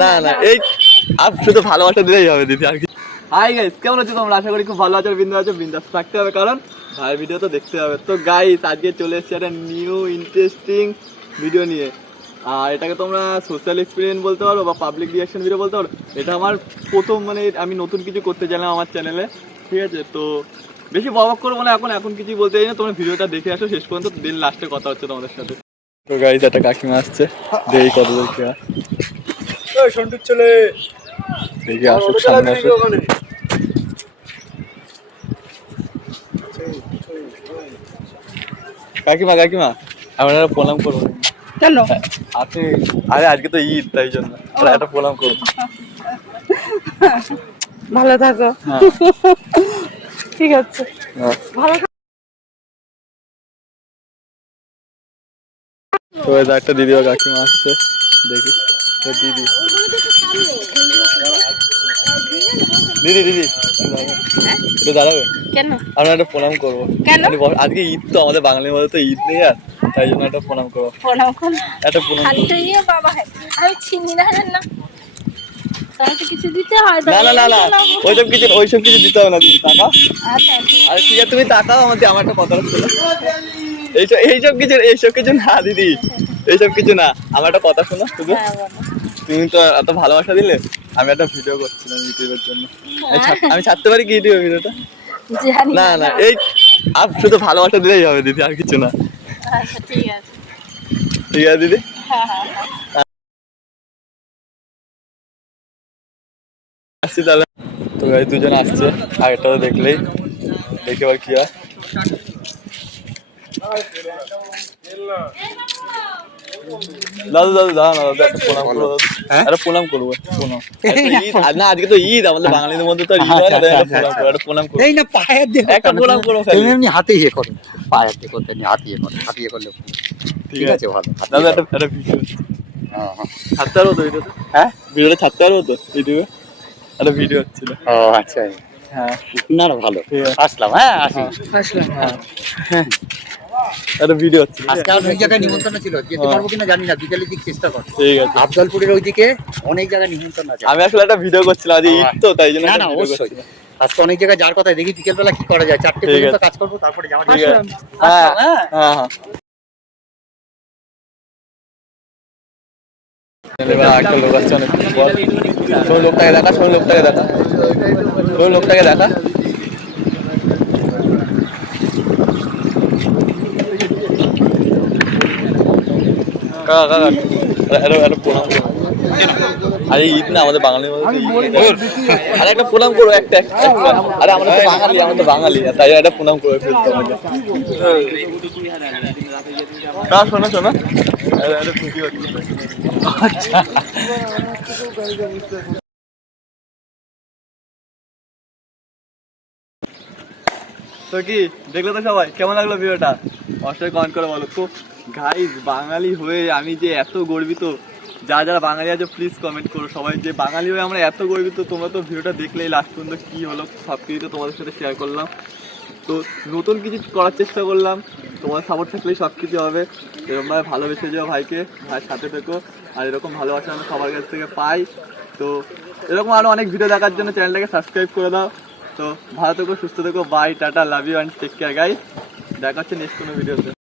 না না এই আপ শুধু ভালোবাসা দিলেই হবে দিদি আর কি। হাই গাইস, কেমন আছো তোমরা? আশা করি খুব ভালো আছো, বিন্দাস থাকতে হবে কারণ ভাই ভিডিও তো দেখতে হবে। তো গাইস আজকে চলে এসেছে একটা নিউ ইন্টারেস্টিং ভিডিও নিয়ে। আর এটাকে তোমরা সোশ্যাল এক্সপেরিমেন্ট বলতে পারো বা পাবলিক রিয়াকশন ভিডিও বলতে পারো। এটা আমার প্রথম, মানে আমি নতুন কিছু করতে চাইলাম আমার চ্যানেলে, ঠিক আছে? তো বেশি বক করবো না, এখন কিছুই বলতে চাই না। তোমরা ভিডিওটা দেখে আসো শেষ পর্যন্ত, দিন লাস্টে কথা হচ্ছে তোমাদের সাথে। তো গাইস একটা কাকিমা আসছে, দেখি কত দূর কি হয়। সন্টুর চলে দেখি আসুক, সামনে আসুক। কাকিমা কাকিমা আমরা একটা প্রণাম করবো। কেন? আপনি আরে আজকে তো ঈদ, তাই জন্য একটা প্রণাম করবো। ভালো থাকো। হ্যাঁ ঠিক আছে, হ্যাঁ। ভালো তো একটা দিদি বা কাকিমা আসছে, দেখি। দিদি দিদি দিদি একটু দাঁড়াবে? কেন? আমরা একটা প্রণাম করবো। কেন? আজকে ঈদ তো, আমাদের বাঙালির মধ্যে তো ঈদ নেই আর, তাই জন্য একটা প্রণাম করবো। প্রণাম করো। একটা প্রণাম করবো। বাবা আমি চিনি না, জান না তাহলে কিছু দিতে হয়। না না না না ওইসব কিছু দিতে হবে না, তুমি টাকা। আচ্ছা আরে ঠিক আছে, তুমি তাকাও, আমার একটা কথা শোনো। এইসব কিছু না দিদি, এইসব কিছু না, আমার একটা কথা শোনো শুধু। তুমি তো এত ভালোবাসা দিলে, আমি একটা ভিডিও করছিলাম ইউটিউবের জন্য। আমি ছাড়তে পারি কি ইউটিউবে ভিডিওটা? না না এই আপ শুধু ভালোবাসা দিলেই হবে দিদি, আর কিছু না। আচ্ছা ঠিক আছে, ঠিক আছে দিদি। হ্যাঁ হ্যাঁ আসছি তাহলে। তো গাই দুজন আসছে, আগেরটা তো দেখলেই, দেখে এবার কি হয়। দাদু দাদু দাদা না দাদু, একটা প্রণাম করবো দাদু। একটা প্রণাম করবো, প্রণাম। না আজকে তো ঈদ, আমাদের বাঙালিদের মধ্যে তো ঈদ হয় না, একটা প্রণাম করবো, একটা প্রণাম করবো। এই না পায়ের দিয়ে একটা প্রণাম করবো খালি। এমনি হাতে ইয়ে করো, পায়ের দিয়ে করতে নি, হাতে ইয়ে করো, হাতে ইয়ে করলে ঠিক আছে ভালো। দাদু একটা ভিডিও হ্যাঁ ছাড়তে পারবো তো ভিডিওটা? হ্যাঁ ভিডিওটা ছাড়তে পারবো তো ইউটিউবে? একটা ভিডিও হচ্ছিল। ও আচ্ছা, হ্যাঁ না না ভালো, ঠিক আছে। আসলাম। হ্যাঁ আসি। আসলাম। হ্যাঁ একটা ভিডিও হচ্ছিল। আজকে আর ওই জায়গায় নিমন্ত্রণ ছিল, যেতে পারবো কিনা জানি না, বিকেলের দিক চেষ্টা কর। ঠিক আছে। আফজলপুরের ওইদিকে অনেক জায়গায় নিমন্ত্রণ আছে। আমি আসলে একটা ভিডিও করছিলাম, আজ ঈদ তো তাই জন্য না একটা না ভিডিও অবশ্যই, করছিলাম। আজকে অনেক জায়গায় যাওয়ার কথা, দেখি বিকেলবেলা কি করা যায়, 4টে ঠিক পর্যন্ত আছে। কাজ করবো, তারপরে যাওয়া ঠিক যাবে। আছে। হ্যাঁ হ্যাঁ হ্যাঁ। একটা লোক আসছে অনেক, শোন লোকটাকে দেখা, শোন লোকটাকে দেখা, শোন লোকটাকে দেখা। কাকা কাকা একটা প্রণাম করো। আরে ঈদ না, আমাদের বাঙালির মধ্যে আরে একটা প্রণাম করো, একটা। আরে আমরা তো বাঙালি, তাই একটা প্রণাম করে ফেলতে আমাকে। কাকা শোনো শোনো, একটা ভিডিও হচ্ছে। আচ্ছা তো কি দেখলে তো সবাই, কেমন লাগলো ভিডিওটা? অবশ্যই কমেন্ট করে বলো তো। গাইস বাঙালি হয়ে আমি যে এত গর্বিত, যারা বাঙালি আছে প্লিজ কমেন্ট করো সবাই, যে বাঙালি হয়ে আমরা এত গর্বিত। তোমরা তো ভিডিওটা দেখলেই লাস্ট পর্যন্ত কী হলো, সব কিছু তো তোমাদের সাথে শেয়ার করলাম। তো নতুন কিছু করার চেষ্টা করলাম, তোমার সাপোর্ট থাকলেই সব কিছু হবে। এরকমভাবে ভালোবেসে যাও ভাইকে, ভাইয়ের সাথে থেকো। আর এরকম ভালোবাসা আমরা সবার কাছ থেকে পাই। তো এরকম আরও অনেক ভিডিও দেখার জন্য চ্যানেলটাকে সাবস্ক্রাইব করে দাও। তো ভালো থেকো, সুস্থ থেকো, bye, tata, love you and take care guys. দেখা হচ্ছে নেক্সট কোনো ভিডিওতে।